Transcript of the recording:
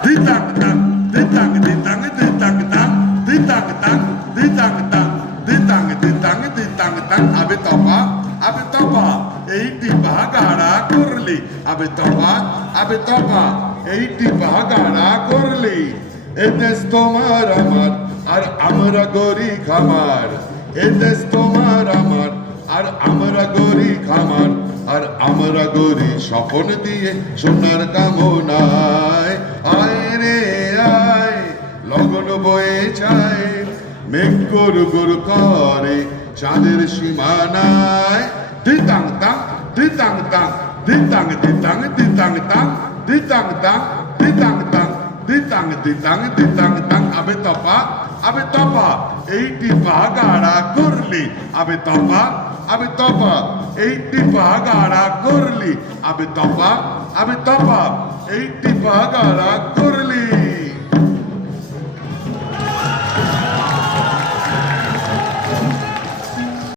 ditang tang ditang ditang ditang tang ditang tang ditang tang ditang ditang ditang tang abe topa এইটি ভাগাড়া করলি আবে তপা এইটি ভাগাড়া করলি এ দেশ তোমার আমার আর আমরা গরি খামার এ দেশ তোমার আমার আর আমরা গরি খামার আর আমরা গরি স্বপন দিয়ে সোনার কামনায় আয় রে আয় লগন বয়ে যায় মেঘ গুরু গুরু করে চাঁদের সীমানায় ditang tang ditang tang ditang ditang ditang tang ditang tang ditang tang ditang ditang ditang tang abe topa এইটি ভাগাড়া করলি abe topa এইটি ভাগাড়া করলি abe topa এইটি ভাগাড়া